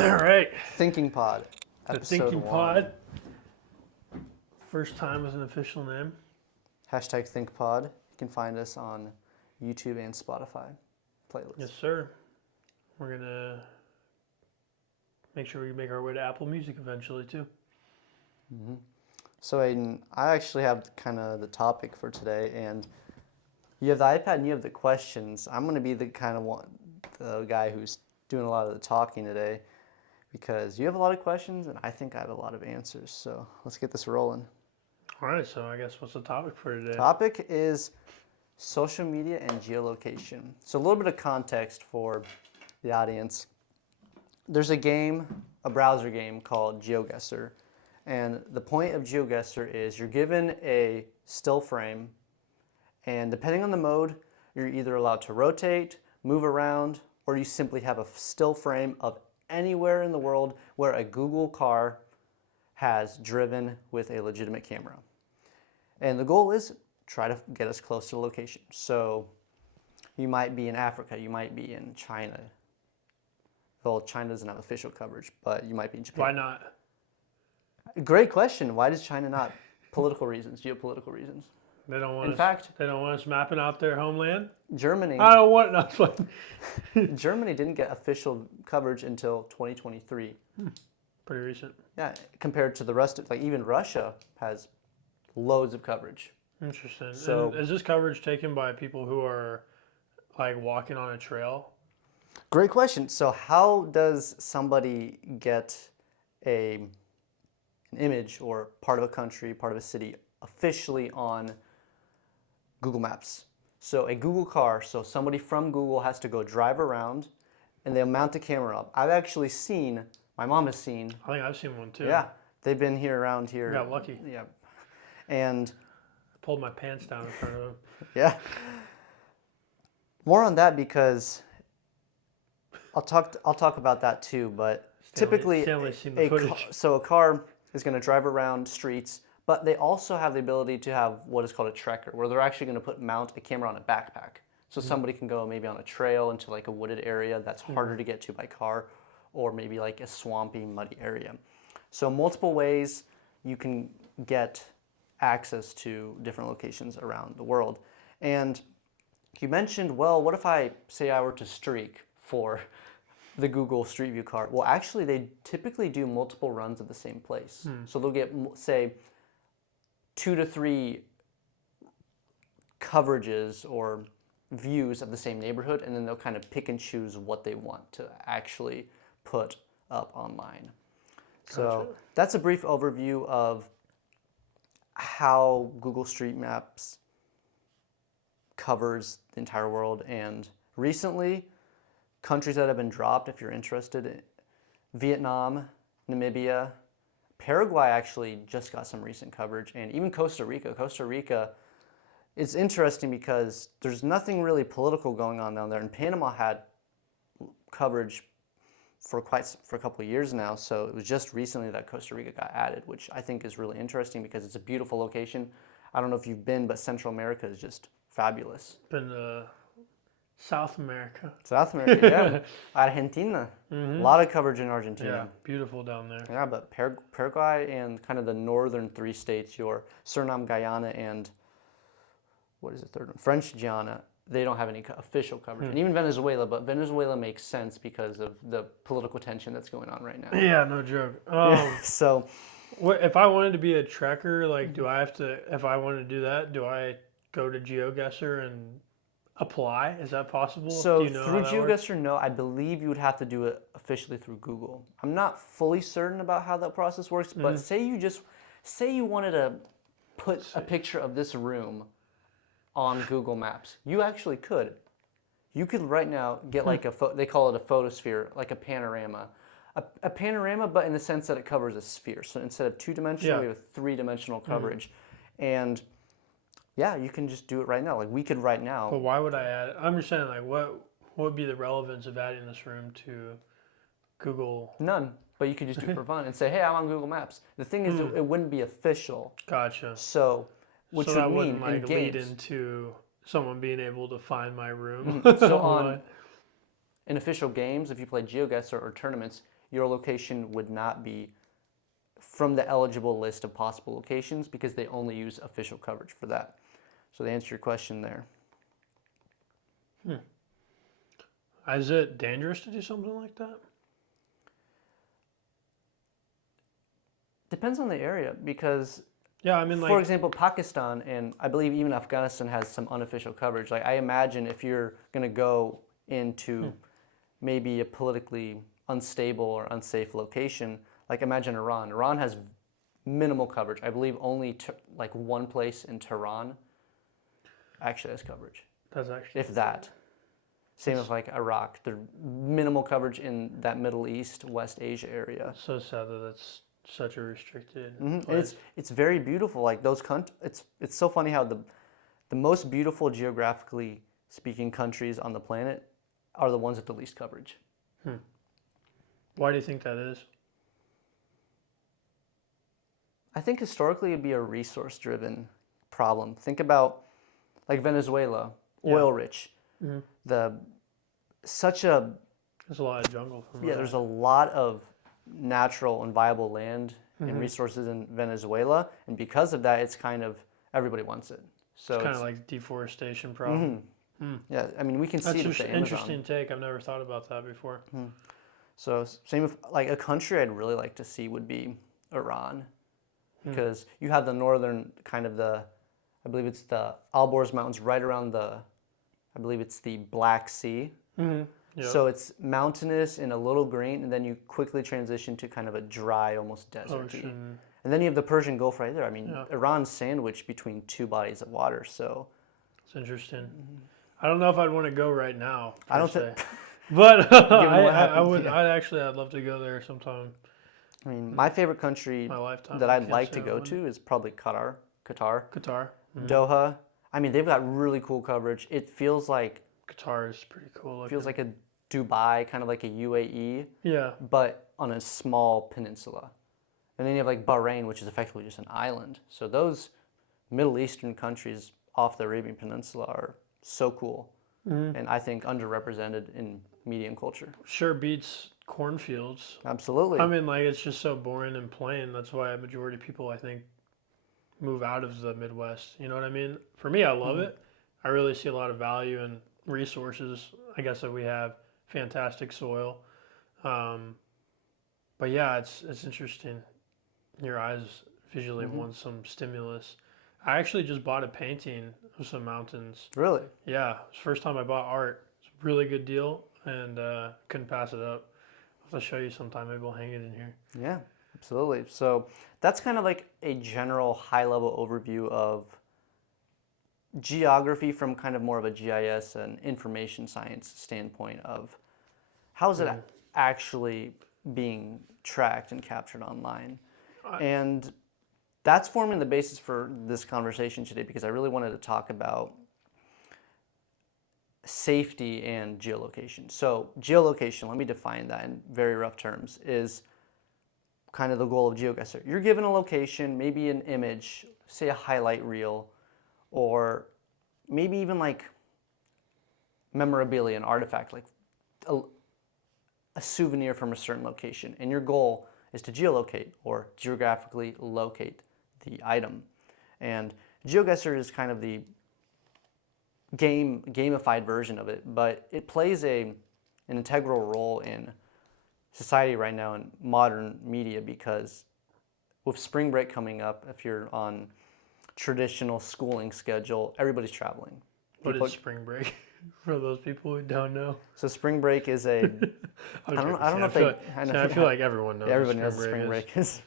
All right. Thinking Pod, The episode Thinking 1. Pod. First time as an official name. Hashtag Think Pod. You can find us on YouTube and Spotify playlists. Yes, sir. We're going to make sure we make our way to Apple Music eventually, too. Mm-hmm. So, Aiden, I actually have kind of the topic for today, and you have the iPad and you have the questions. I'm going to be the guy who's doing a lot of the talking today because you have a lot of questions and I think I have a lot of answers. So let's get this rolling. All right, so I guess what's the topic for today? Topic is social media and geolocation. So a little bit of context for the audience. There's a browser game called GeoGuessr. And the point of GeoGuessr is you're given a still frame, and depending on the mode, you're either allowed to rotate, move around, or you simply have a still frame of anywhere in the world where a Google car has driven with a legitimate camera. And the goal is try to get us close to the location. So you might be in Africa, you might be in China. Well, China doesn't have official coverage, but you might be in Japan. Why not? Great question. Why does China not? Political reasons, geopolitical reasons. They don't want In us, fact, they don't want us mapping out their homeland. Germany I don't want nothing. Germany didn't get official coverage until 2023. Pretty recent. Yeah, compared to the rest of, like, even Russia has loads of coverage. Interesting. So, and is this coverage taken by people who are like walking on a trail? great question. So how does somebody get an image or part of a country, part of a city officially on Google Maps? So a Google car, so somebody from Google has to go drive around and they'll mount the camera up. I've actually seen, my mom has seen. I think I've seen one too. Yeah, they've been around here. Got lucky. Yeah. And pulled my pants down in front of him. yeah. More on that because I'll talk about that too, but typically Stanley's seen the footage. So a car is going to drive around streets, but they also have the ability to have what is called a trekker, where they're actually going to mount a camera on a backpack. So somebody can go maybe on a trail into like a wooded area that's harder to get to by car, or maybe like a swampy, muddy area. So multiple ways you can get access to different locations around the world. And you mentioned, well, what if I were to streak for the Google Street View car? Well, actually, they typically do multiple runs of the same place. So they'll get, say, 2 to 3 coverages or views of the same neighborhood, and then they'll kind of pick and choose what they want to actually put up online. So Gotcha. That's a brief overview of how Google Street Maps covers the entire world. And recently, countries that have been dropped, if you're interested, Vietnam, Namibia, Paraguay actually just got some recent coverage, and even Costa Rica. Costa Rica, it's interesting because there's nothing really political going on down there, and Panama had coverage for a couple of years now, so it was just recently that Costa Rica got added, which I think is really interesting because it's a beautiful location. I don't know if you've been, but Central America is just fabulous. Been to South America. South America, yeah. Argentina. A lot of coverage in Argentina. Yeah, beautiful down there. Yeah, but Paraguay and kind of the northern 3 states, your Suriname, Guyana, and what is the third one? French Guiana, they don't have any official coverage. And even Venezuela, but Venezuela makes sense because of the political tension that's going on right now. Yeah, no joke. So, if I wanted to be a trekker, like, do I have to, if I wanted to do that, do I go to GeoGuessr and apply? Is that possible? So do you know through how that works? GeoGuessr, no, I believe you would have to do it officially through Google. I'm not fully certain about how that process works, but say you wanted to put a picture of this room on Google Maps. You actually could. You could right now get like they call it a photosphere, like a panorama. A panorama, but in the sense that it covers a sphere. So instead of 2-dimensional, we have 3-dimensional coverage. And yeah, you can just do it right now. Like we could right now. But why would I add? I'm just saying, like, what would be the relevance of adding this room to Google? None. But you could just do it for fun and say, hey, I'm on Google Maps. The thing is, it wouldn't be official. Gotcha. So, which so would that mean wouldn't, like, in games, lead into someone being able to find my room. So in official games, if you play GeoGuessr or tournaments, your location would not be from the eligible list of possible locations because they only use official coverage for that. So to answer your question there. Is it dangerous to do something like that? Depends on the area because, Yeah, I mean, for example, Pakistan and I believe even Afghanistan has some unofficial coverage. Like I imagine if you're going to go into maybe a politically unstable or unsafe location, like imagine Iran. Iran has minimal coverage. I believe only like one place in Tehran actually has coverage, that's actually if that. Same with like Iraq. There's minimal coverage in that Middle East, West Asia area. so sad that that's such a restricted And place. it's very beautiful. Like those it's so funny how the most beautiful geographically speaking countries on the planet are the ones with the least coverage. Why do you think that is? I think historically it'd be a resource driven problem. Think about like Venezuela, oil rich. The such a There's a lot of jungle. From yeah, there's a lot of natural and viable land and resources in Venezuela, and because of that, it's kind of everybody wants it. So it's kind of like deforestation problem. yeah, I mean we can see That's it with just the an Amazon. interesting take. I've never thought about that before. So same with like a country I'd really like to see would be Iran, because you have the northern kind of I believe it's the Alborz Mountains right around I believe it's the Black Sea. Yep. So it's mountainous and a little green, and then you quickly transition to kind of a dry, almost deserty. Ocean. And then you have the Persian Gulf right there. I mean, Yeah. Iran's sandwiched between two bodies of water, so It's interesting. I don't know if I'd want to go right now. I don't per se. think. But what I happened, would. yeah. I'd love to go there sometime. I mean, my favorite country My lifetime. that I I'd can't like say to I go wouldn't. to is probably Qatar. Qatar. Doha. I mean, they've got really cool coverage. It feels like Qatar is pretty cool. feels like a Dubai, kind of like a UAE, Yeah. but on a small peninsula. And then you have like Bahrain, which is effectively just an island. So those Middle Eastern countries off the Arabian Peninsula are so cool, and I think underrepresented in media and culture. Sure beats cornfields. Absolutely. I mean, like it's just so boring and plain. That's why a majority of people, I think, move out of the Midwest. You know what I mean? For me, I love it. I really see a lot of value in resources. I guess that we have fantastic soil. But yeah, it's interesting. Your eyes visually want some stimulus. I actually just bought a painting of some mountains. Really? Yeah, it's the first time I bought art. It's a really good deal, and couldn't pass it up. I'll show you sometime. Maybe we'll hang it in here. Yeah, absolutely. So that's kind of like a general high-level overview of geography from kind of more of a GIS and information science standpoint of how is it actually being tracked and captured online. And that's forming the basis for this conversation today because I really wanted to talk about safety and geolocation. So geolocation, let me define that in very rough terms, is kind of the goal of GeoGuessr. You're given a location, maybe an image, say a highlight reel, or maybe even like memorabilia, an artifact, like a souvenir from a certain location. And your goal is to geolocate or geographically locate the item. And GeoGuessr is kind of the gamified version of it, but it plays an integral role in society right now in modern media because with spring break coming up, if you're on traditional schooling schedule, everybody's traveling. What is spring break for those people who don't know? So spring break is a I don't know if they I feel like everyone knows. yeah, everybody knows what spring break is.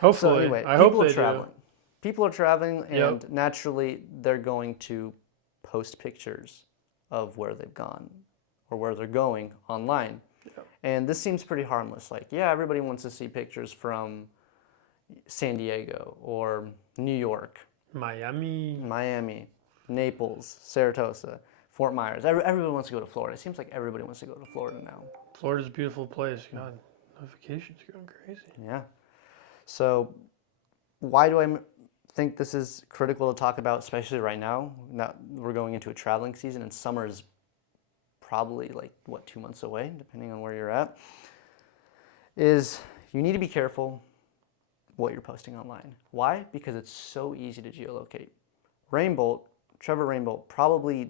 Hopefully, So anyway, I hope people they are traveling. do. People are traveling, and Yep. naturally, they're going to post pictures of where they've gone or where they're going online. Yep. And this seems pretty harmless. Like, yeah, everybody wants to see pictures from San Diego or New York, Miami. Naples, Saratoga, Fort Myers. Everybody wants to go to Florida. It seems like everybody wants to go to Florida now. Florida's a beautiful place. God, notifications are going crazy. Yeah. So why do I think this is critical to talk about, especially right now? Now we're going into a traveling season, and summer is probably like, 2 months away, depending on where you're at, is you need to be careful what you're posting online. Why? Because it's so easy to geolocate. Trevor Rainbolt, probably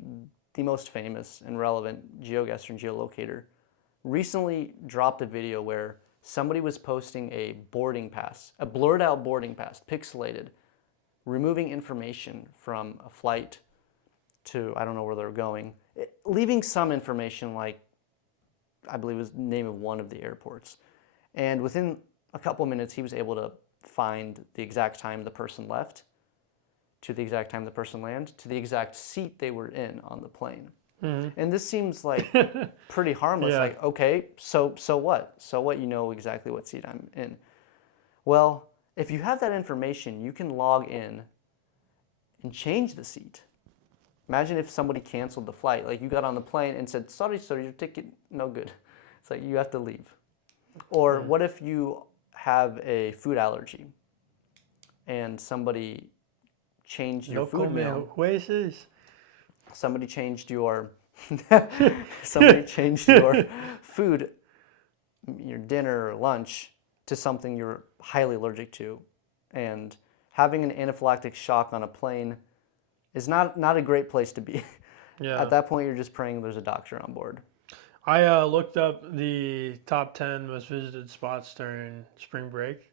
the most famous and relevant geoguesser and geolocator, recently dropped a video where somebody was posting a boarding pass, a blurred out boarding pass, pixelated, removing information from a flight to, I don't know where they're going, leaving some information like, I believe it was the name of one of the airports. And within a couple minutes, he was able to find the exact time the person left, to the exact time the person landed, to the exact seat they were in on the plane. Mm-hmm. And this seems like pretty harmless. Yeah. Like, okay, so what? So what? You know exactly what seat I'm in. Well, if you have that information, you can log in and change the seat. Imagine if somebody canceled the flight. Like you got on the plane and said, sorry, sir, your ticket, no good. It's like you have to leave. Or what if you have a food allergy and somebody changed your food meal? Somebody changed your food, your dinner or lunch, to something you're highly allergic to. And having an anaphylactic shock on a plane is not a great place to be. Yeah. At that point, you're just praying there's a doctor on board. I looked up the top 10 most visited spots during spring break.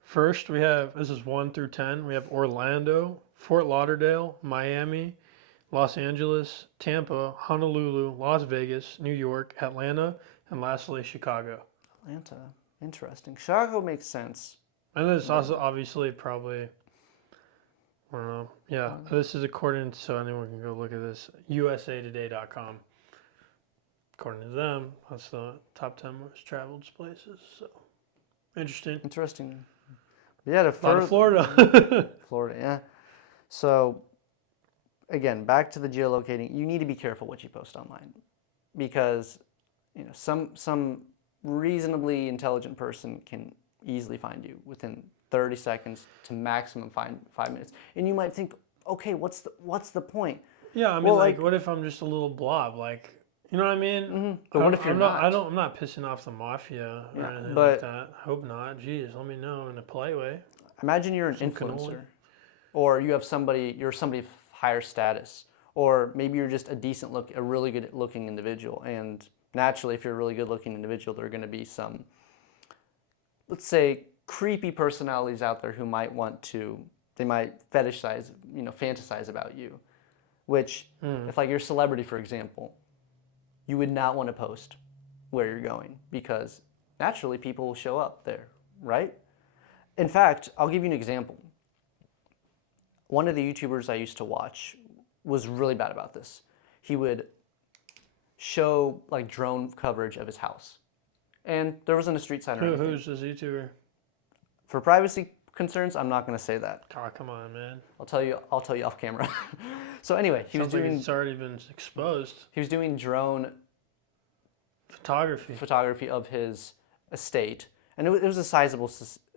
First, we have, this is 1 through 10, we have Orlando, Fort Lauderdale, Miami, Los Angeles, Tampa, Honolulu, Las Vegas, New York, Atlanta, and lastly, Chicago. Atlanta, interesting. Chicago makes sense. And then it's also obviously probably, I don't know. Yeah, this is according to, so anyone can go look at this, usatoday.com. According to them, that's the top 10 most traveled places. So, interesting. Yeah, to Florida. Florida, yeah. So, again, back to the geolocating. You need to be careful what you post online, because some reasonably intelligent person can easily find you within 30 seconds to maximum 5 minutes. And you might think, okay, what's the point? Yeah, I mean, like, what if I'm just a little blob? Like, you know what I mean? Mm-hmm. But what if you're not? I'm not pissing off the mafia or anything like that. I hope not. Jeez, let me know in a polite way. Imagine you're an influencer, or you have you're somebody of higher status, or maybe you're just a really good looking individual. And naturally, if you're a really good looking individual, there are going to be some, let's say, creepy personalities out there who might fetishize, fantasize about you. Which, if like you're a celebrity, for example, you would not want to post where you're going, because naturally people will show up there, right? In fact, I'll give you an example. One of the YouTubers I used to watch was really bad about this. He would show like drone coverage of his house. And there wasn't a street sign or anything. Who's this YouTuber? For privacy concerns, I'm not going to say that. Oh, come on, man. I'll tell you off camera. So anyway, it's already been exposed. He was doing drone photography of his estate, and it was a sizable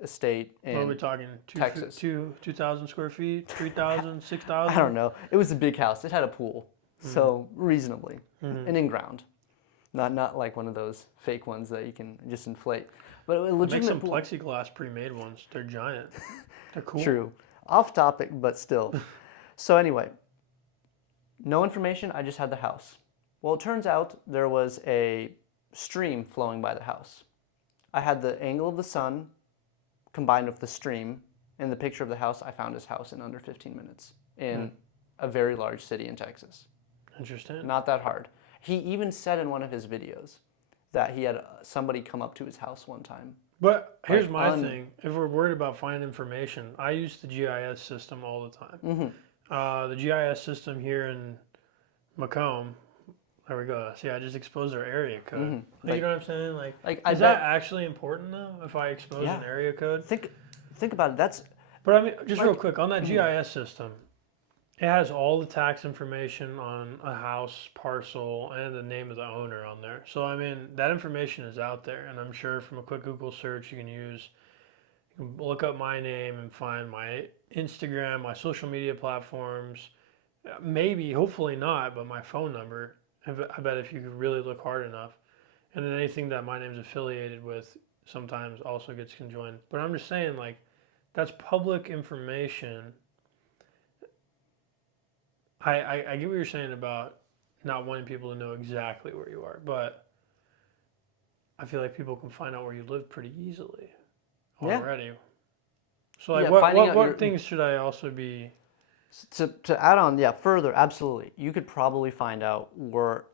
estate in what are we talking? Texas. 2,000 square feet, 3,000, 6,000? I don't know. It was a big house. It had a pool, so reasonably, and in ground, not like one of those fake ones that you can just inflate. But a legitimate make some plexiglass pre-made ones. They're giant. They're cool. True. Off topic, but still. So anyway, no information. I just had the house. Well, it turns out there was a stream flowing by the house. I had the angle of the sun combined with the stream. In the picture of the house, I found his house in under 15 minutes in a very large city in Texas. Interesting. Not that hard. He even said in one of his videos that he had somebody come up to his house one time. But here's my thing. If we're worried about finding information, I use the GIS system all the time. Mm-hmm. The GIS system here in Macomb, there we go. See, I just exposed our area code. Mm-hmm. You know what I'm saying? Like is that actually important though? If I expose an area code? Think about it. But I mean, just real quick on that GIS system, it has all the tax information on a house parcel and the name of the owner on there. So I mean, that information is out there, and I'm sure from a quick Google search you can look up my name and find my Instagram, my social media platforms, maybe, hopefully not, but my phone number. I bet if you could really look hard enough. and then anything that my name's affiliated with sometimes also gets conjoined. But I'm just saying, like, that's public information. I get what you're saying about not wanting people to know exactly where you are, but I feel like people can find out where you live pretty easily Yeah. already. So like, Yeah, finding out what things should I also be? to add on, yeah, further, absolutely. You could probably find out where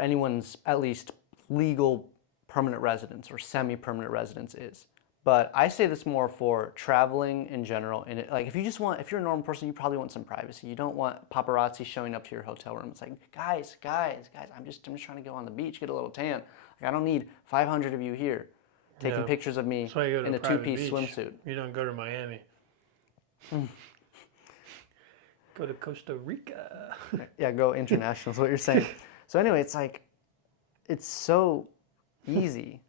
anyone's at least legal permanent residence or semi-permanent residence is. But I say this more for traveling in general. And like, if you're a normal person, you probably want some privacy. You don't want paparazzi showing up to your hotel room. It's like, guys, I'm just trying to go on the beach, get a little tan. Like, I don't need 500 of you here taking Yeah, pictures of me that's why you go to in a a private two-piece beach. swimsuit. You don't go to Miami. Go to Costa Rica. Yeah, go international is what you're saying. So anyway, it's like, it's so easy.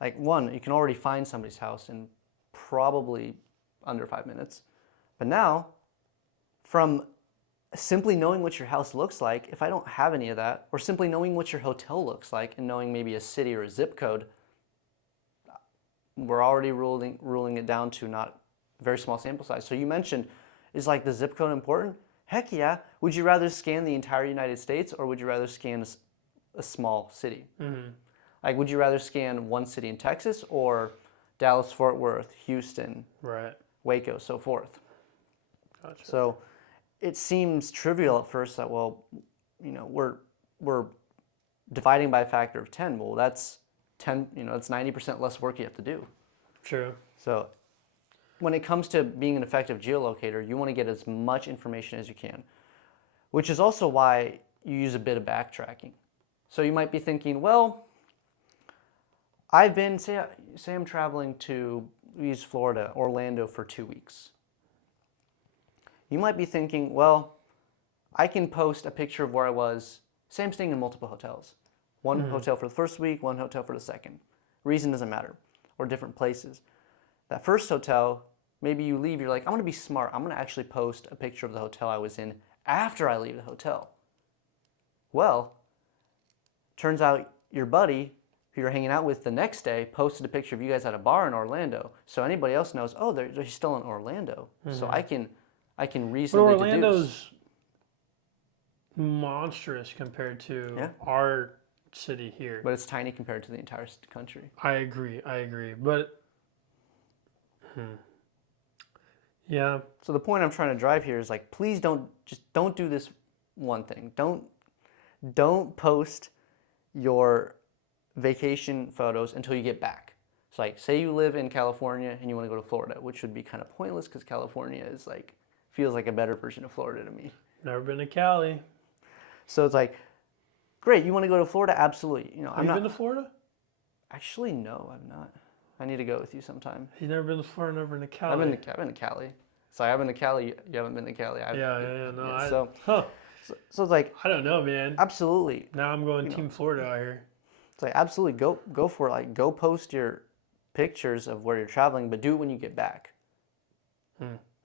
Like, one, you can already find somebody's house in probably under 5 minutes. But now, from simply knowing what your house looks like, if I don't have any of that, or simply knowing what your hotel looks like and knowing maybe a city or a zip code, we're already ruling it down to not a very small sample size. So you mentioned, is like the zip code important? Heck yeah. Would you rather scan the entire United States, or would you rather scan a small city? Mm-hmm. Like, would you rather scan one city in Texas or Dallas, Fort Worth, Houston, Right. Waco, so forth? Gotcha. So it seems trivial at first that, well, we're dividing by a factor of 10. Well, that's 10, that's 90% less work you have to do. True. So when it comes to being an effective geolocator, you want to get as much information as you can, which is also why you use a bit of backtracking. So you might be thinking, well, say I'm traveling to, we use Florida, Orlando for 2 weeks. You might be thinking, well, I can post a picture of where I was. Say I'm staying in multiple hotels. One hotel for the first week, one hotel for the second. Reason doesn't matter. Or different places. That first hotel, maybe you leave, you're like, I'm going to be smart. I'm going to actually post a picture of the hotel I was in after I leave the hotel. Well, turns out your buddy who you're hanging out with the next day posted a picture of you guys at a bar in Orlando. So anybody else knows, oh, they're still in Orlando. So I can But reasonably Orlando's deduce. monstrous compared to Yeah. our city here. But it's tiny compared to the entire country. I agree. But yeah, So the point I'm trying to drive here is like, please don't do this one thing. Don't post your vacation photos until you get back. So like, say you live in California and you want to go to Florida, which would be kind of pointless because California is like, feels like a better version of Florida to me. never been to Cali. So it's like, great, you want to go to Florida? Absolutely. Have you been to Florida? Actually, no, I'm not. I need to go with you sometime. You've never been to Florida, never been to Cali. I've been to Cali. So I've been to Cali. You haven't been to Cali. Yeah. No, Yeah, so so it's like, I don't know, man. absolutely. Now I'm going Team Florida out here. It's like, absolutely, go for it. Like, go post your pictures of where you're traveling, but do it when you get back.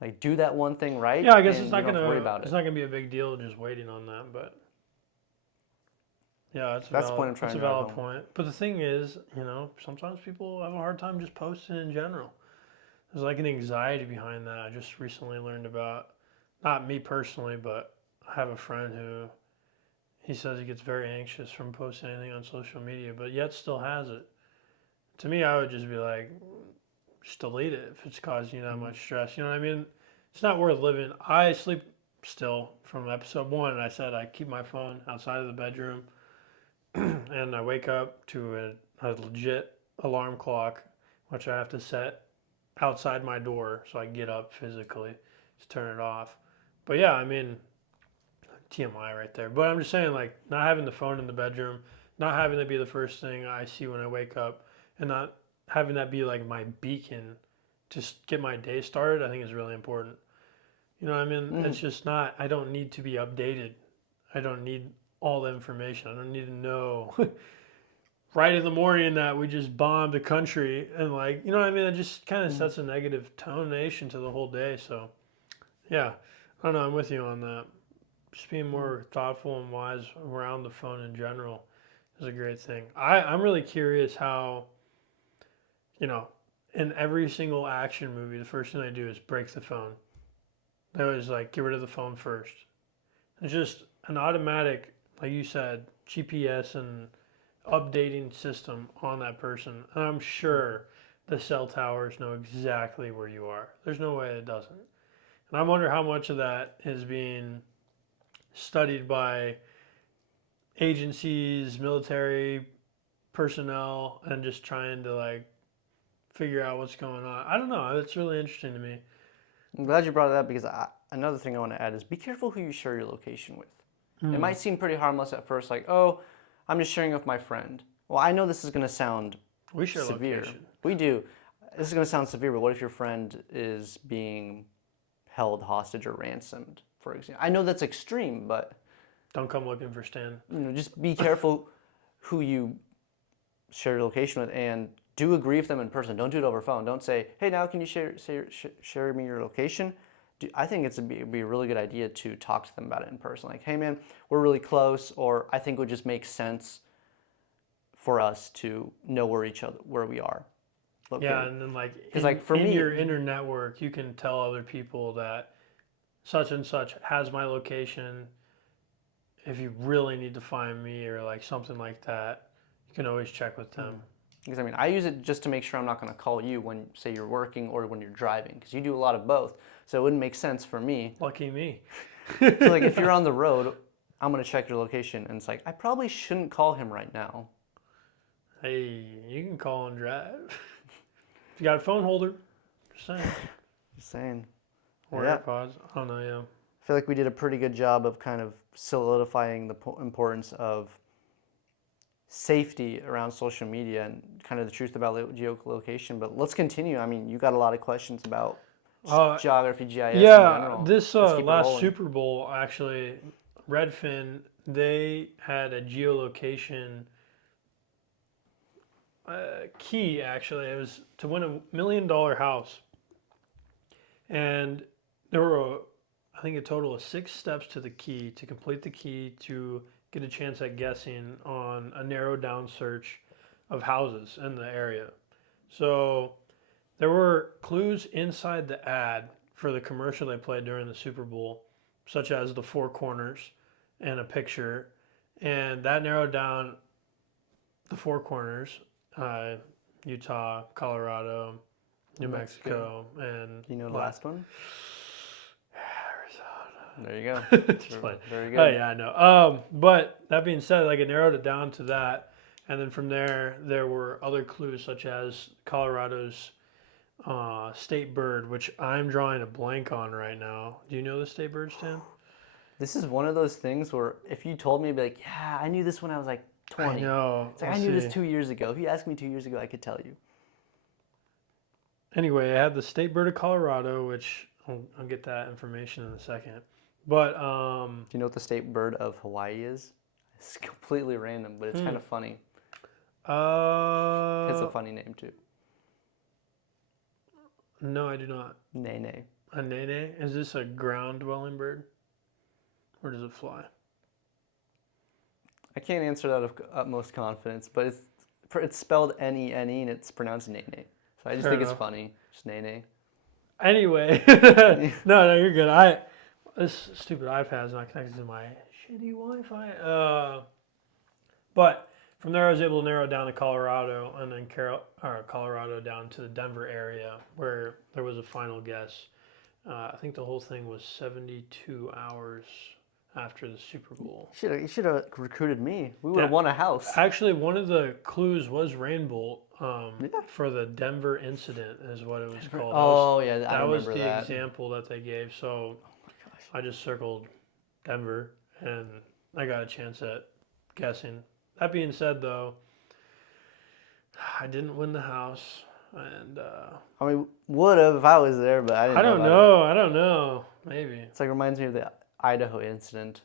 Like, do that one thing right. Yeah, I guess and it's not you don't have to worry gonna about it's it. not gonna be a big deal just waiting on that, but yeah, That's the point I'm trying that's a to drive valid home. point. But the thing is, sometimes people have a hard time just posting in general. There's like an anxiety behind that. I just recently learned about, not me personally, but I have a friend who he says he gets very anxious from posting anything on social media, but yet still has it. To me, I would just be like, just delete it if it's causing you that much stress. You know what I mean? It's not worth living. I sleep still from episode 1, and I said I keep my phone outside of the bedroom, and I wake up to a legit alarm clock, which I have to set outside my door so I get up physically to turn it off. But yeah, I mean, TMI right there. But I'm just saying, like, not having the phone in the bedroom, not having it be the first thing I see when I wake up, and not having that be like my beacon to get my day started, I think is really important. You know what I mean? It's just not, I don't need to be updated. I don't need all the information. I don't need to know right in the morning that we just bombed the country, and like, you know what I mean? It just kind of sets a negative tonation to the whole day. So yeah, I don't know, I'm with you on that. Just being more thoughtful and wise around the phone in general is a great thing. I'm really curious how, you know, in every single action movie, the first thing they do is break the phone. They always like get rid of the phone first. It's just an automatic, like you said, GPS and updating system on that person. And I'm sure the cell towers know exactly where you are. There's no way it doesn't. And I wonder how much of that is being studied by agencies, military personnel, and just trying to like figure out what's going on. I don't know. It's really interesting to me. I'm glad you brought it up because another thing I want to add is be careful who you share your location with. It might seem pretty harmless at first, like, oh, I'm just sharing with my friend. Well, I know this is going to sound We share severe. location. We do. This is going to sound severe, but what if your friend is being held hostage or ransomed, for example? I know that's extreme, but Don't come looking for Stan. just be careful who you share your location with, and do agree with them in person. Don't do it over phone. Don't say, hey, now can you share me your location? I think it'd be a really good idea to talk to them about it in person. Like, hey, man, we're really close, or I think it would just make sense for us to know where we are located. Yeah, and then like, for in me, your inner network, you can tell other people that such and such has my location. If you really need to find me or like something like that, you can always check with them. because I mean, I use it just to make sure I'm not going to call you when, say, you're working or when you're driving, because you do a lot of both. So it wouldn't make sense for me. Lucky me. So like, if you're on the road, I'm going to check your location, and it's like, I probably shouldn't call him right now. Hey, you can call and drive. If you got a phone holder, just saying. Just saying. Or Yeah. AirPods. I don't know, yeah. I feel like we did a pretty good job of kind of solidifying the importance of safety around social media and kind of the truth about geolocation. But let's continue. I mean, you got a lot of questions about geography, GIS in general. This Let's keep it last rolling. Super Bowl, actually, Redfin, they had a geolocation key, actually. It was to win $1 million house. And there were, I think, a total of 6 steps to the key to complete the key to get a chance at guessing on a narrowed down search of houses in the area. So there were clues inside the ad for the commercial they played during the Super Bowl, such as the 4 corners and a picture. And that narrowed down the 4 corners, Utah, Colorado, New Mexico, and You know the last one? Arizona. There you go. Just playing. Very good. Oh yeah, I know. But that being said, like it narrowed it down to that, and then from there were other clues such as Colorado's state bird, which I'm drawing a blank on right now. Do you know the state bird, Stan? This is one of those things where if you told me, I'd be like, yeah, I knew this when I was like 20. I know. It's like, I knew this 2 years ago. If you asked me 2 years ago, I could tell you. Anyway, I had the state bird of Colorado, which I'll get that information in a second. But Do you know what the state bird of Hawaii is? It's completely random, but it's kind of funny. It's a funny name too. No, I do not. Nene. A nene? Is this a ground dwelling bird? Or does it fly? I can't answer that with utmost confidence, but it's spelled N-E-N-E and it's pronounced Nene. So I just Fair think enough. it's funny. Just Nene. Anyway, no, you're good. This stupid iPad is not connected to my shitty Wi-Fi. But from there, I was able to narrow it down to Colorado, and then Colorado down to the Denver area, where there was a final guess. I think the whole thing was 72 hours after the Super Bowl. You should have recruited me. We would have won a house. Actually, one of the clues was Rainbolt for the Denver incident, is what it was called. Oh, yeah, I That remember was the that. example that they gave. So I just circled Denver, and I got a chance at guessing. That being said, though, I didn't win the house, and I mean, would have if I was there, but I didn't I don't about know. I don't know. Maybe It's like reminds me of the Idaho incident.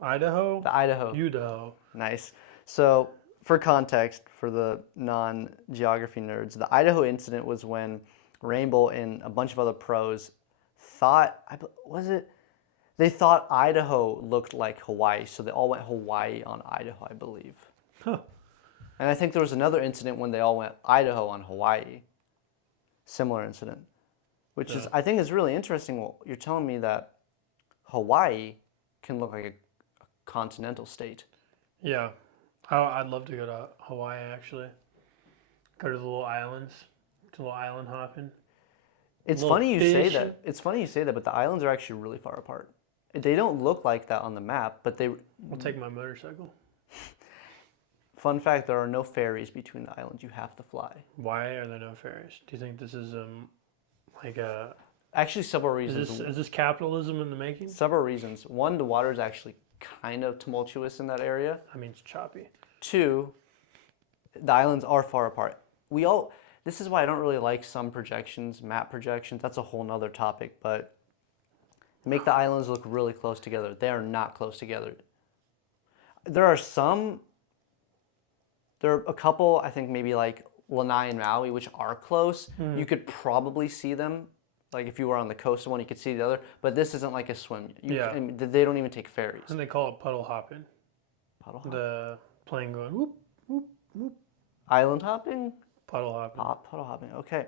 Idaho, The Idaho. Idaho. Nice. So, for context, for the non-geography nerds, the Idaho incident was when Rainbow and a bunch of other pros thought, They thought Idaho looked like Hawaii, so they all went Hawaii on Idaho, I believe. Huh. And I think there was another incident when they all went Idaho on Hawaii. Similar incident, which is Yeah. I think is really interesting. Well, you're telling me that Hawaii can look like a continental state. Yeah. I'd love to go to Hawaii actually. Go to the little islands, do a little island hopping. It's Little funny you say fishing. that. It's funny you say that, but the islands are actually really far apart. They don't look like that on the map, but they. I'll take my motorcycle. Fun fact: there are no ferries between the islands. You have to fly. Why are there no ferries? Do you think this is like a Actually, several reasons. is this capitalism in the making? Several reasons. One, the water is actually kind of tumultuous in that area. I mean, it's choppy. Two, the islands are far apart. This is why I don't really like some projections, map projections. That's a whole nother topic, but make the islands look really close together. They are not close together. There are a couple, I think maybe like Lanai and Maui, which are close. You could probably see them. Like if you were on the coast of one, you could see the other. But this isn't like a swim. Yeah. And they don't even take ferries. And they call it puddle hopping. Puddle hop. The plane going whoop, whoop, whoop. Island hopping? Puddle hopping. Puddle hopping. Okay.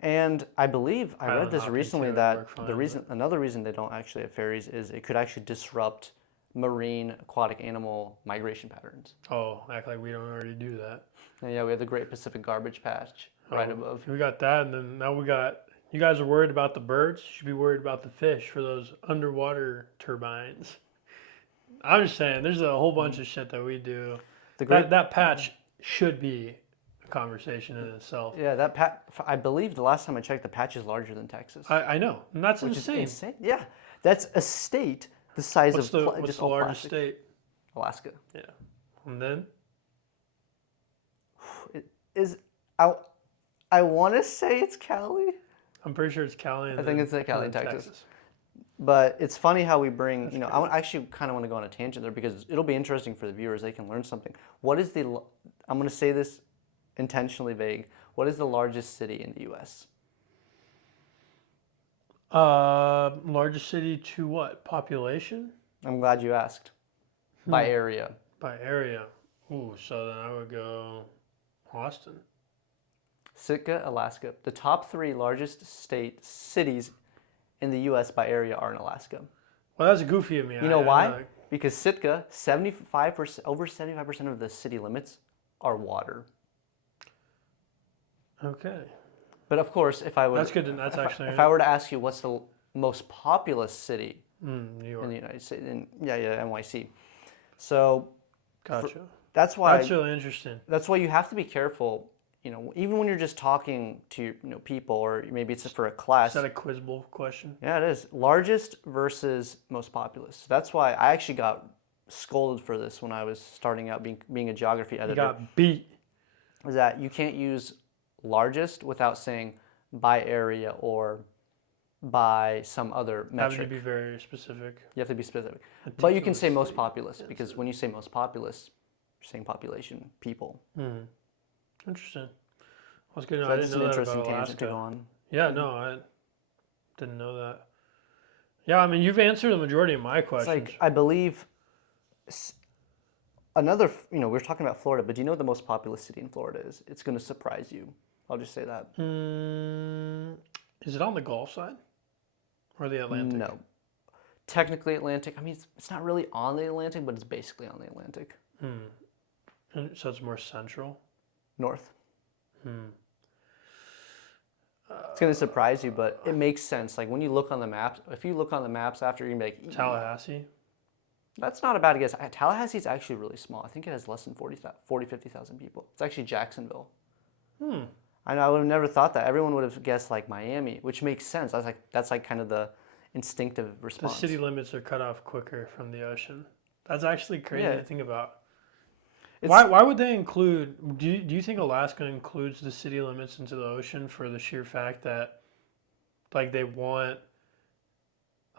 And I believe I read Island this hopping recently too, that work fine, the reason, another reason they don't actually have ferries is it could actually disrupt marine aquatic animal migration patterns. Oh, act like we don't already do that. And yeah, we have the Great Pacific Garbage Patch right Oh, above. We got that, and then now we got. You guys are worried about the birds. You should be worried about the fish for those underwater turbines. I'm just saying, there's a whole bunch of shit that we do. The great, That patch should be a conversation in itself. yeah, that I believe the last time I checked, the patch is larger than Texas, I know, and that's which insane. is insane. Yeah, that's a state the size What's of the just what's the all largest plastic. state? Alaska. Yeah, and then It is I want to say it's Cali. I'm pretty sure it's Cali. And I think then- it's like Cali, and then Texas. But it's funny how we bring, That's you know, I actually kind of want to go on a tangent there because it'll be interesting for the viewers. They can learn something. What is I'm going to say this intentionally vague. What is the largest city in the U.S.? Largest city to what? Population? I'm glad you asked. By area. By area. Ooh, so then I would go Austin. Sitka, Alaska. The top 3 largest cities in the U.S. by area are in Alaska. Well, that's goofy of me. You know why? Because Sitka, 75%, over 75% of the city limits are water. Okay. But of course, if I would, That's good. That's actually. if I were to ask you what's the most populous city New in York. the United States, NYC. So Gotcha. that's why That's really interesting. you have to be careful. You know, even when you're just talking to people, or maybe it's for a Is class. that a quizable question? Yeah, it is largest versus most populous. That's why I actually got scolded for this when I was starting out being a geography You editor. got beat. Is that you can't use largest without saying by area or by some other Having to metric. be very specific. You have to be specific. It But you takes can a say most state. populous because when you say most populous, you're saying population, people. Interesting. That's good. No, So I that's didn't an know that interesting about tangent to Alaska. go on. Yeah, no, I didn't know that. Yeah, I mean, you've answered the majority of my It's questions. like, I believe another, we were talking about Florida, but do you know what the most populous city in Florida is? It's going to surprise you. I'll just say that. Is it on the Gulf side or the Atlantic? No. Technically Atlantic. I mean, it's not really on the Atlantic, but it's basically on the Atlantic. And so it's more central. North. It's going to surprise you, but it makes sense. Like when you look on the maps, if you look on the maps after, you're going to be like, Tallahassee. that's not a bad guess. Tallahassee is actually really small. I think it has less than 50,000 people. It's actually Jacksonville. I know, I would have never thought that. Everyone would have guessed like Miami, which makes sense. That's like kind of the instinctive The response. city limits are cut off quicker from the ocean. That's actually crazy Yeah. to think about. It's- Why would they include? Do you think Alaska includes the city limits into the ocean for the sheer fact that, like, they want,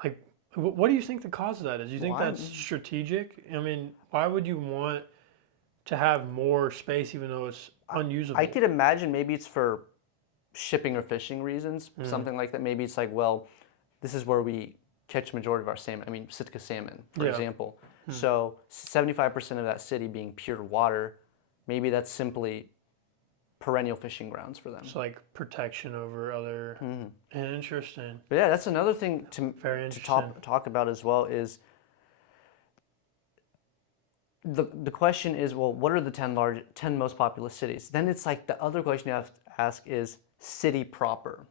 like, what do you think the cause of that is? Do you think Why? that's strategic? I mean, why would you want to have more space even though it's unusable? I could imagine maybe it's for shipping or fishing reasons, something like that. Maybe it's like, well, this is where we catch the majority of our salmon. I mean, Sitka salmon, for Yeah. example. So 75% of that city being pure water, maybe that's simply perennial fishing grounds for them. It's like protection over other. Interesting. But yeah, that's another thing Very to interesting. talk about as well is the question is, well, what are the 10 most populous cities? Then it's like the other question you have to ask is city proper.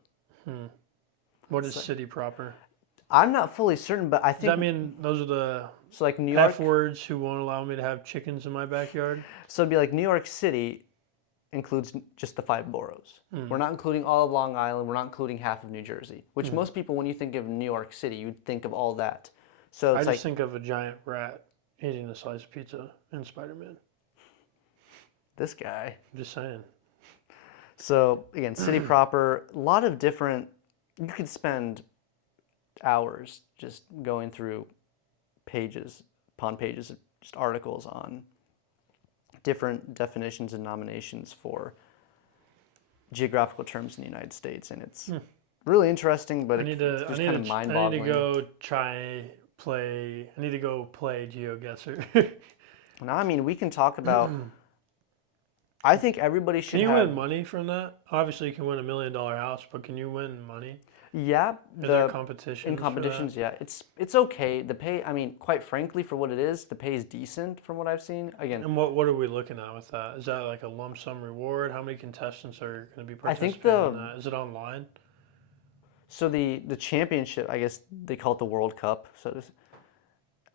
What is city proper? I'm not fully certain, but I Does think that mean those are the so. Like New York, F words who won't allow me to have chickens in my backyard? so it'd be like New York City includes just the 5 boroughs. We're not including all of Long Island. We're not including half of New Jersey. Which most people, when you think of New York City, you'd think of all that. So I it's just like think of a giant rat eating a slice of pizza in Spider-Man. this guy. I'm just saying. So again, city proper, a lot of different. You could spend hours just going through pages upon pages of just articles on different definitions and nominations for geographical terms in the United States, and it's really interesting, but it's just kind of I mind-boggling. need to go play. I need to go play GeoGuessr. Now, I mean, we can talk about. I think everybody should Can you have. win money from that? Obviously, you can win $1 million house, but can you win money? Yeah, Are there competitions? in competitions, yeah, it's okay. The pay, I mean, quite frankly, for what it is, the pay is decent from what I've seen. Again, And what are we looking at with that? Is that like a lump sum reward? How many contestants are going to be I think participating in that? Is it online? so the championship, I guess they call it the World Cup. So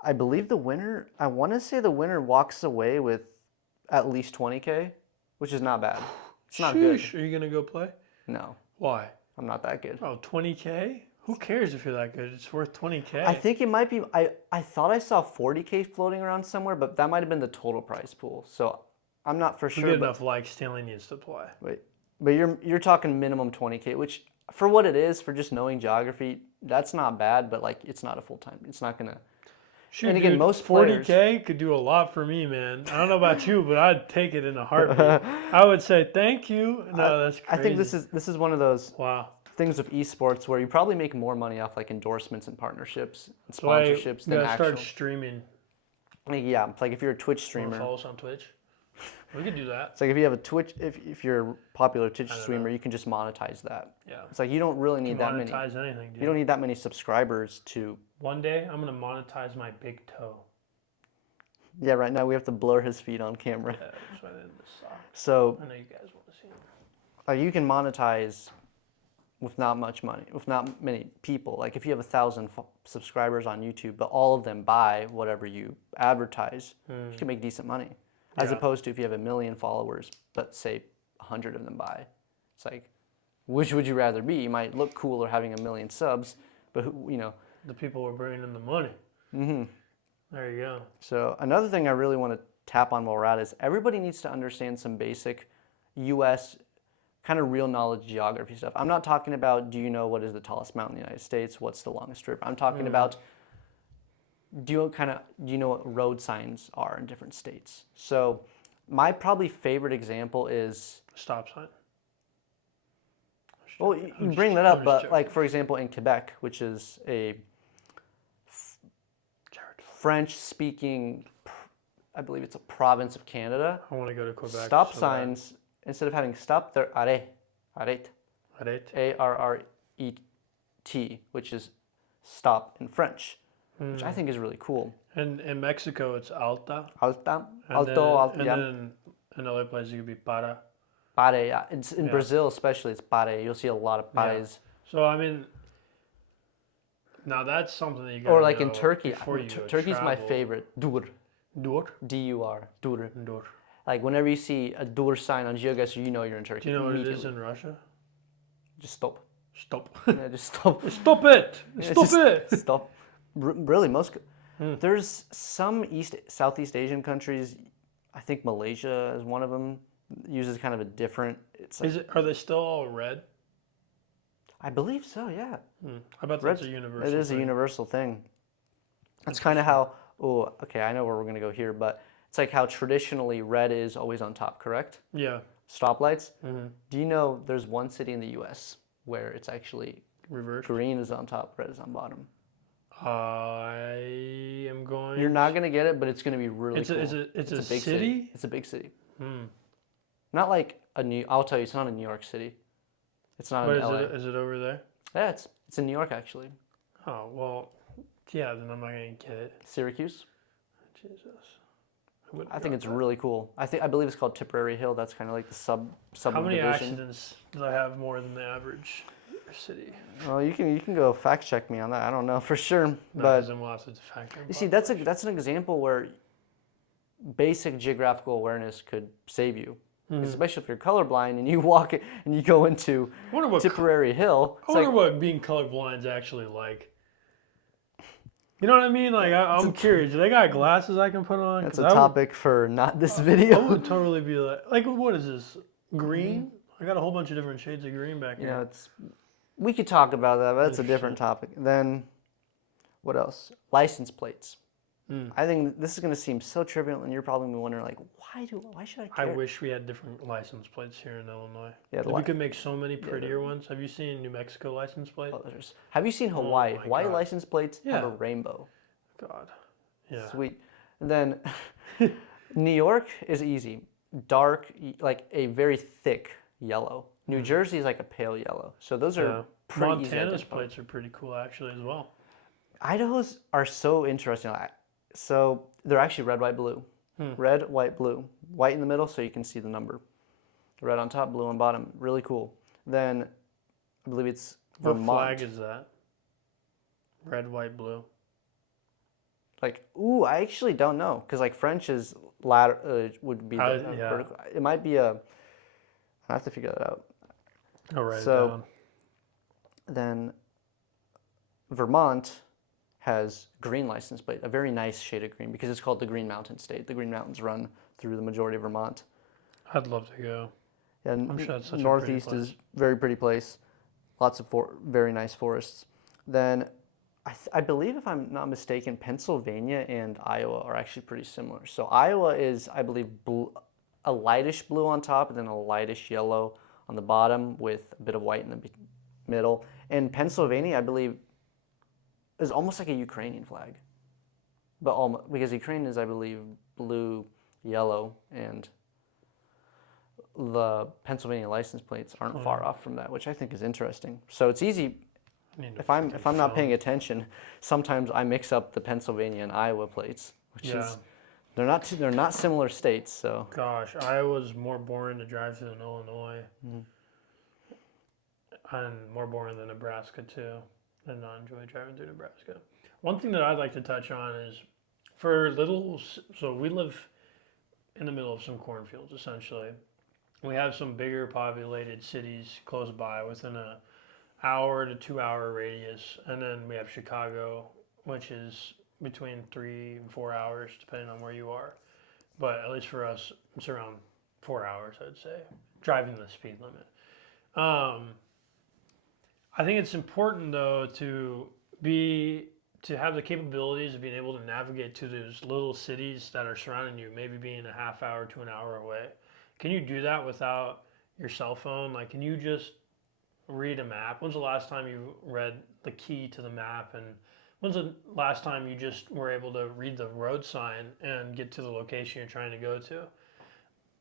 I believe the winner. I want to say the winner walks away with at least 20K, which is not bad. It's not good. Sheesh, are you going to go play? No, Why? I'm not that good. Oh, 20K? Who cares if you're that good? It's worth 20K. I think it might be. I thought I saw 40K floating around somewhere, but that might have been the total prize pool. So I'm not for you sure. get But, enough likes, Stanley needs to play. but you're talking minimum 20K, which for what it is, for just knowing geography, that's not bad. But like, it's not a full time. It's not gonna. Shoot, And again, dude, most 40K could do a lot for me, man. I don't know about you, but I'd take it in a heartbeat. I would say thank you. No, that's crazy. I think this is one of those Wow. things of esports where you probably make more money off like endorsements and partnerships and So I sponsorships than gotta actual. start streaming. Like, yeah, it's like if you're a Twitch Wanna streamer. follow us on Twitch? We could do that. It's like if you have a Twitch, if you're a popular Twitch don't streamer, you can just monetize that. Yeah. It's like you don't really need that many. Monetize anything, dude. You don't need that many subscribers to. One day, I'm gonna monetize my big toe. Yeah, right now we have to blur his feet on camera. Yeah, that's right in the sock. So I know you guys want to see him. you can monetize with not much money, with not many people. Like if you have 1,000 subscribers on YouTube, but all of them buy whatever you advertise, you can make decent money. As Yeah. opposed to if you have 1 million followers, but say 100 of them buy. It's like, which would you rather be? You might look cooler having 1 million subs, but The people are bringing in the money. Mm-hmm. There you go. So another thing I really want to tap on while we're at is everybody needs to understand some basic U.S. kind of real knowledge geography stuff. I'm not talking about do you know what is the tallest mountain in the United States? What's the longest river? I'm talking about do you know what road signs are in different states? So my probably favorite example is Stop sign. well, you bring that up, but like for example in Quebec, which is a French-speaking, I believe it's a province of Canada. I want to go to Quebec. Stop so signs, instead of having stop, they're arrêt. bad. A-R-R-E-T, which is stop in French, which I think is really cool. And in Mexico, it's alta. Alta, And alto, then, alto, and yeah. then in other places, it could be para. Pare, yeah. In Yeah. Brazil especially, it's pare. You'll see a lot of pares. So, I mean, now that's something that you got Or like in Turkey. before you go Turkey's my travel. favorite. Dur. Dur? D-U-R. Dur. Dur. Like whenever you see a dur sign on GeoGuessr, you know you're in Turkey. Do you know what it is immediately. in Russia? Just stop. Stop. Yeah, just stop. Stop it! Yeah, Stop just it! Stop. Really, there's some Southeast Asian countries. I think Malaysia is one of them. Uses kind of a different. It's like, Are they still all red? I believe so. Yeah. I bet that's a universal It is thing. a universal thing. That's kind of how. Oh, okay. I know where we're gonna go here, but it's like how traditionally red is always on top. Correct. Yeah. Stoplights. Do you know there's one city in the U.S. where it's actually Reverse. green is on top, red is on bottom? I am going. You're not gonna get it, but it's gonna be really It's cool. it's a big city. It's a big city. Hmm. Not like a New. I'll tell you, it's not in New York City. It's not But in LA. is it over there? Yeah, it's in New York actually. Oh well, yeah. Then I'm not gonna get it. Syracuse. Jesus. wouldn't I think got it's that. really cool. I believe it's called Tipperary Hill. That's kind of like the How many subdivision. accidents do I have more than the average city? Well, you can go fact check me on that. I don't know for sure, No, but then we'll have to factor in you see population. that's an example where basic geographical awareness could save you. Hmm. Especially if you're colorblind and you walk it and you go into I wonder what Tipperary Hill. I It's wonder like what being colorblind's actually like. You know what I mean? Like I'm curious. Do they got glasses I can put on? that's 'Cause a topic for not this I video. would totally be like what is this? Green? I got a whole bunch of different shades of green back You here. know, we could talk about that, but that's a Interesting. different topic. Then, what else? License plates. Mm. I think this is going to seem so trivial, and you're probably gonna be wondering, like, why should I I care? wish we had different license plates here in Illinois. Yeah, If we could make so many prettier ones. Have you seen New Mexico license plate? Have you seen Hawaii? my Hawaii God. license plates have a Yeah. rainbow. God. Yeah. Sweet. And then, New York is easy. Dark, like a very thick yellow. New Jersey is like a pale yellow. So those Yeah. are pretty easy to Montana's identify. plates are pretty cool actually as well. Idaho's are so interesting. So they're actually red, white, blue. Red, white, blue. White in the middle so you can see the number. Red on top, blue on bottom. Really cool. Then I believe it's What Vermont. flag is that? Red, white, blue. Like, ooh, I actually don't know because like French is ladder would be the Yeah. vertical. It might be a. I have to figure that out. I'll write So- it down. Then Vermont has green license plate, a very nice shade of green because it's called the Green Mountain State. The Green Mountains run through the majority of Vermont. I'd love to go. And I'm sure that's such a Northeast pretty is very pretty place. Lots of very nice forests. Then I believe, if I'm not mistaken, Pennsylvania and Iowa are actually pretty similar. So Iowa is, I believe, a lightish blue on top and then a lightish yellow on the bottom with a bit of white in the middle. And Pennsylvania, I believe, is almost like a Ukrainian flag. But almost, because Ukraine is, I believe, blue, yellow, and the Pennsylvania license plates aren't far off from that, which I think is interesting. So it's easy. I need to If I'm fucking not film. paying attention, sometimes I mix up the Pennsylvania and Iowa plates, which Yeah. is they're not similar states. So Gosh, Iowa's more boring to drive through than Illinois. And more boring than Nebraska too. And not enjoy driving through Nebraska. One thing that I'd like to touch on is so we live in the middle of some cornfields essentially. We have some bigger populated cities close by within a hour to 2 hour radius, and then we have Chicago, which is between 3 and 4 hours depending on where you are. But at least for us, it's around 4 hours, I'd say, driving the speed limit. I think it's important though to have the capabilities of being able to navigate to those little cities that are surrounding you, maybe being a half hour to an hour away. Can you do that without your cell phone? Like, can you just read a map? When's the last time you read the key to the map? And when's the last time you just were able to read the road sign and get to the location you're trying to go to?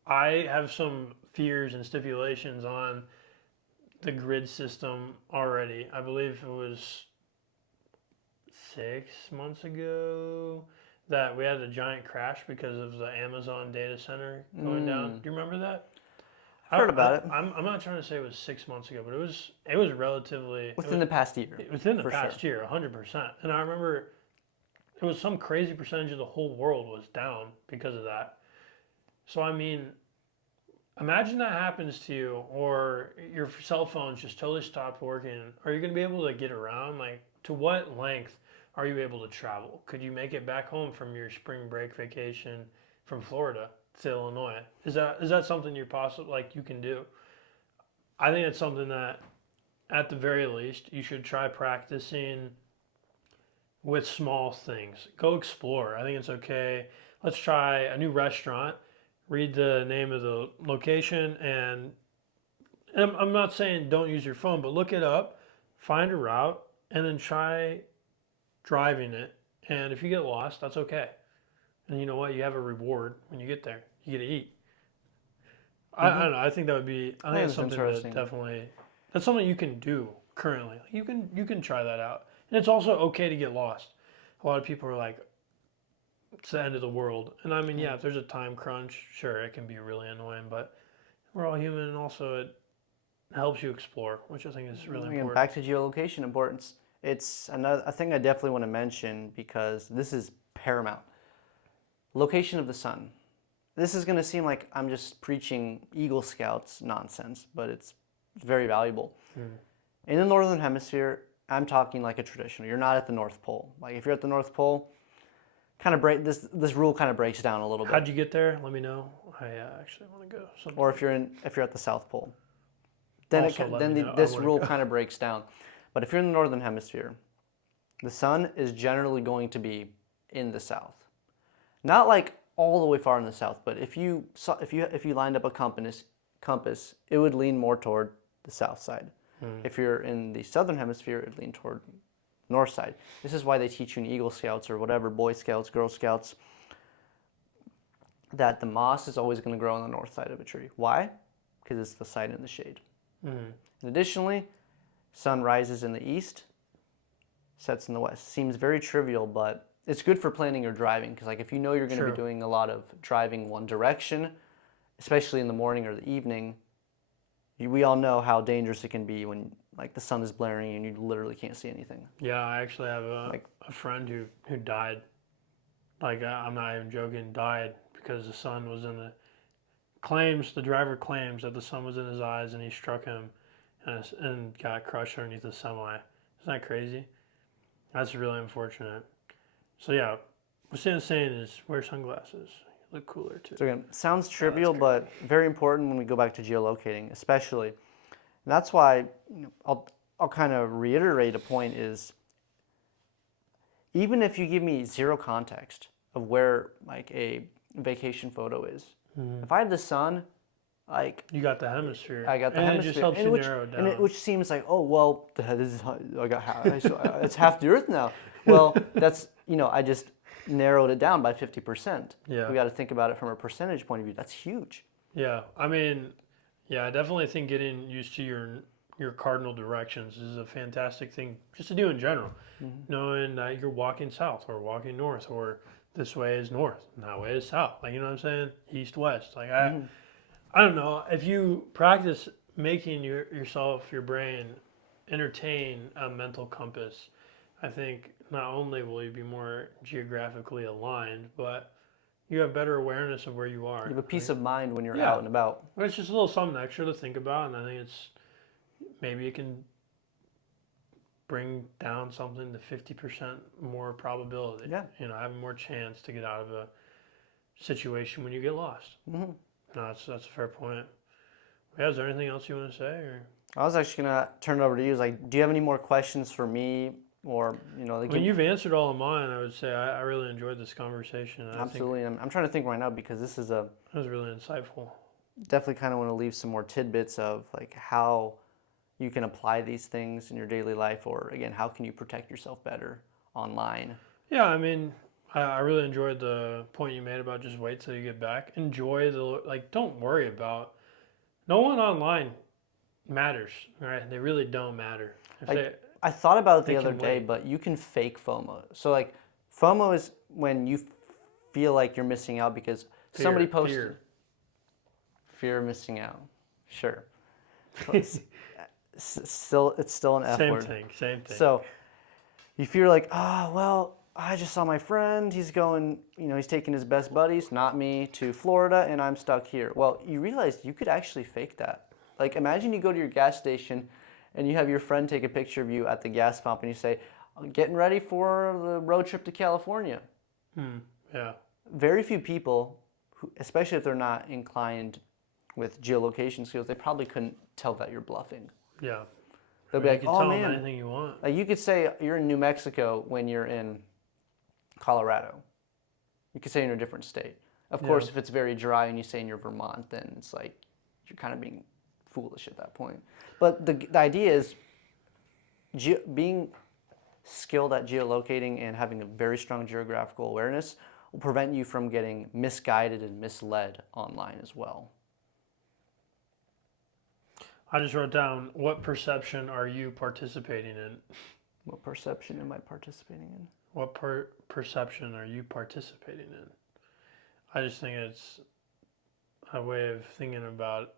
I have some fears and stipulations on the grid system already. I believe it was 6 months ago that we had a giant crash because of the Amazon data center going down. Do you remember that? I've heard about it. I'm not trying to say it was 6 months ago, but it was relatively within the past year. within the for past year, 100%. And I remember it was some crazy percentage of the whole world was down because of that. So I mean, imagine that happens to you, or your cell phone's just totally stopped working. Are you going to be able to get around? Like, to what length are you able to travel? Could you make it back home from your spring break vacation from Florida to Illinois? Is that something you can do? I think it's something that, at the very least, you should try practicing with small things. Go explore. I think it's okay. Let's try a new restaurant. Read the name of the location, and I'm not saying don't use your phone, but look it up, find a route, and then try driving it. And if you get lost, that's okay. And you know what? You have a reward when you get there. You get to eat. I don't know. I think that would be. I think That it's is something that interesting. definitely. That's something you can do currently. You can try that out, and it's also okay to get lost. A lot of people are like, it's the end of the world, and I mean, yeah, if there's a time crunch, sure, it can be really annoying, but we're all human, and also it helps you explore, which I think is really Again, important. back to geolocation importance. It's another a thing I definitely want to mention because this is paramount. Location of the sun. This is going to seem like I'm just preaching Eagle Scouts nonsense, but it's very valuable. In the northern hemisphere, I'm talking like a traditional. You're not at the North Pole. Like if you're at the North Pole, kind of break this rule kind of breaks down a little bit. How'd you get there? Let me know. I actually want to go. Sometime. Or if you're at the South Pole, then Also let me know. I this wanna rule go. kind of breaks down. But if you're in the northern hemisphere, the sun is generally going to be in the south. Not like all the way far in the south, but if you lined up a compass, it would lean more toward the south side. If you're in the southern hemisphere, it'd lean toward north side. This is why they teach you in Eagle Scouts or whatever, Boy Scouts, Girl Scouts, that the moss is always going to grow on the north side of a tree. Why? Because it's the side in the shade. And additionally, sun rises in the east, sets in the west. Seems very trivial, but it's good for planning your driving because like if you know you're going to Sure. be doing a lot of driving one direction, especially in the morning or the evening, we all know how dangerous it can be when like the sun is blaring and you literally can't see anything. Yeah, I actually have a friend who died. Like I'm not even joking, died because the sun was in the driver claims that the sun was in his eyes and he struck him and got crushed underneath the semi. Isn't that crazy? That's really unfortunate. So yeah, what Sam's saying is wear sunglasses. You look cooler too. So again, sounds trivial, but very important when we go back to geolocating, especially. And that's why I'll kind of reiterate a point is even if you give me zero context of where like a vacation photo is, if I have the sun, like You got the hemisphere. I got the and hemisphere, it just helps you narrow it down. which seems like, oh well, I got half, it's half the Earth now. Well, that's I just narrowed it down by 50%. Yeah. We got to think about it from a percentage point of view. That's huge. Yeah, I mean, yeah, I definitely think getting used to your cardinal directions is a fantastic thing just to do in general. Knowing that you're walking south or walking north or this way is north and that way is south. Like you know what I'm saying? East west. Like I don't know if you practice making your brain entertain a mental compass. I think not only will you be more geographically aligned, but you have better awareness of where you are. You have a peace of mind when you're Yeah. out and about. It's just a little something extra to think about, and I think maybe it can bring down something to 50% more probability. Yeah. Having more chance to get out of a situation when you get lost. No, that's a fair point. Yeah, is there anything else you want to say? Or? I was actually gonna turn it over to you. Like, do you have any more questions for me, or like? I mean, you've answered all of mine. I would say I really enjoyed this conversation. I think Absolutely, I'm trying to think right now because this is it was really insightful. definitely kind of want to leave some more tidbits of like how you can apply these things in your daily life, or again, how can you protect yourself better online? Yeah, I mean, I really enjoyed the point you made about just wait till you get back. Enjoy don't worry about. No one online matters, right? They really don't matter. I thought about it the They other can day, wait. but you can fake FOMO. So like, FOMO is when you feel like you're missing out because somebody posted. Fear of missing out. Sure. It's still an F Same word. thing. So you feel like, oh, well, I just saw my friend. He's going, he's taking his best buddies, not me, to Florida, and I'm stuck here. Well, you realize you could actually fake that. Like, imagine you go to your gas station and you have your friend take a picture of you at the gas pump and you say, I'm getting ready for the road trip to California. Yeah. Very few people, especially if they're not inclined with geolocation skills, they probably couldn't tell that you're bluffing. Yeah. They'll be like, you can oh tell them man. anything you want. Like you could say you're in New Mexico when you're in Colorado. You could say in a different state. Of course, if it's very dry and you say you're Vermont, then it's like you're kind of being foolish at that point. But the idea is skilled at geolocating and having a very strong geographical awareness will prevent you from getting misguided and misled online as well. I just wrote down, what perception are you participating in? What perception am I participating in? What perception are you participating in? I just think it's a way of thinking about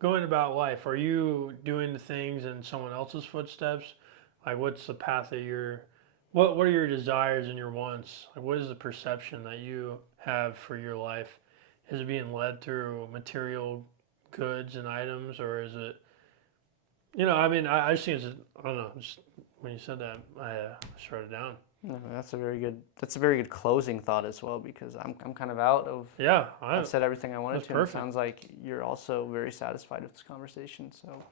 going about life. Are you doing the things in someone else's footsteps? Like, what's the path that what are your desires and your wants? Like, what is the perception that you have for your life? Is it being led through material goods and items, or is it, I mean, I just think it's, I don't know, just when you said that, I just wrote it down. No, that's a very good closing thought as well, because I'm kind of out of. Yeah, I've said everything I wanted that's to. And it perfect. sounds like you're also very satisfied with this conversation. So